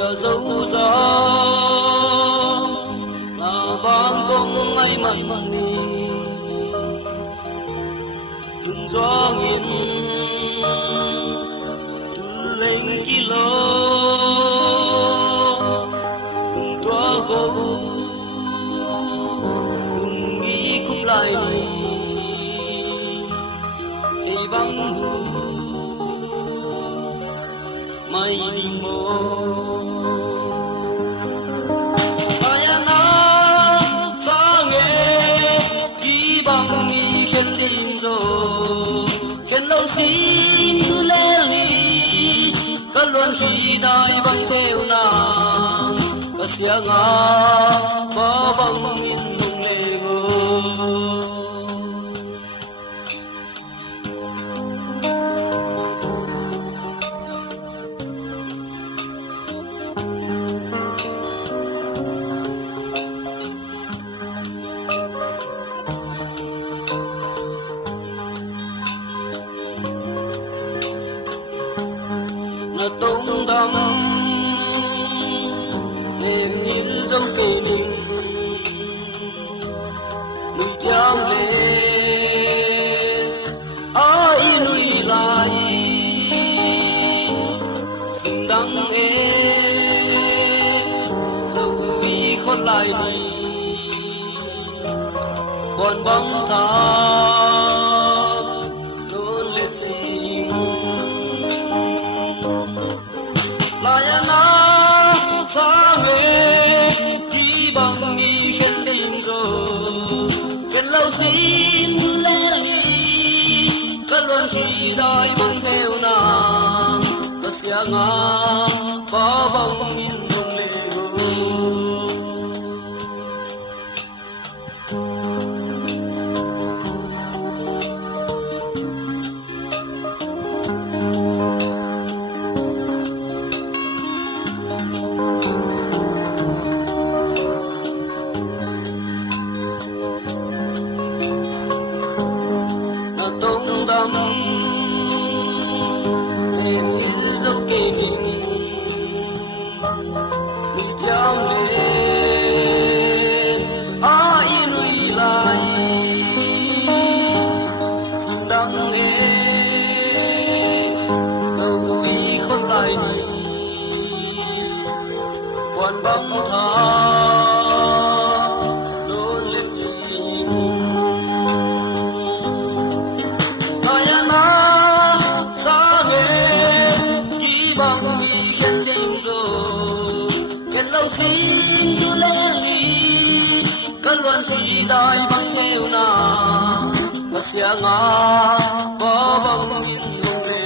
nhờ dấu gió ngả vang công ai mặn nì đừng gió nghiền từ lên kilo đừng tua khô đừng nghĩ cúp lại này thì băng hù mai đi mô ayana sa nghe đi bằng nghi khen tin rồi khen lâu xin cứ lê ly các luân khi đại bằng theo nàng các xe ngã và bằng nghìn nông lê ngô tung đâm em nhìn dấu cây đình người trao lên ai nuôi lại xứng đáng em lâu ý khôn lại đi còn bóng thác luôn lên tình sa nghe đi bằng nghi khen tình rồi khen lâu xin cứ lẽ ly các luân khi đòi bằng theo nàng ta sẽ ngã có bằng nghìn đồng lệ tâm em như dấu cây mình mình trao lên ai nuôi lại xứng đáng em lâu ý khôn lại đi quan bóng thác luôn lên trình xin cứ lẽ ly các luân khi đại bằng theo nàng các xe ngã có bằng nghìn lông lê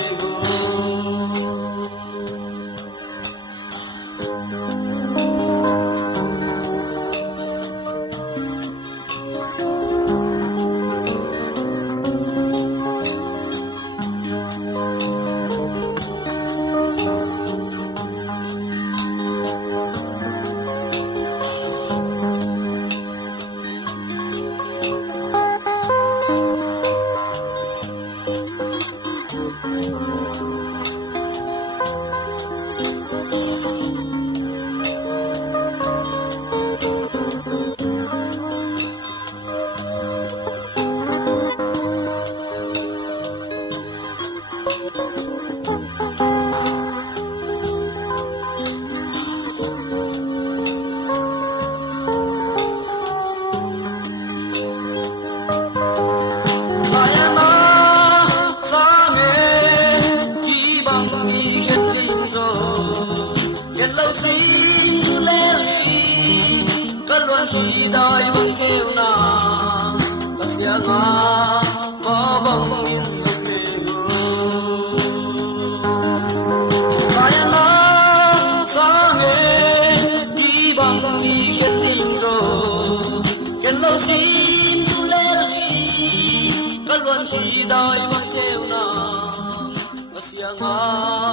khi đòi bằng theo nàng ta sẽ ngã có bằng nghìn đồng lệ ayana sa nghe đi bằng nghi khen tình rồi khen lâu xin cứ lẽ ly các luân khi đòi bằng theo nàng ta sẽ ngã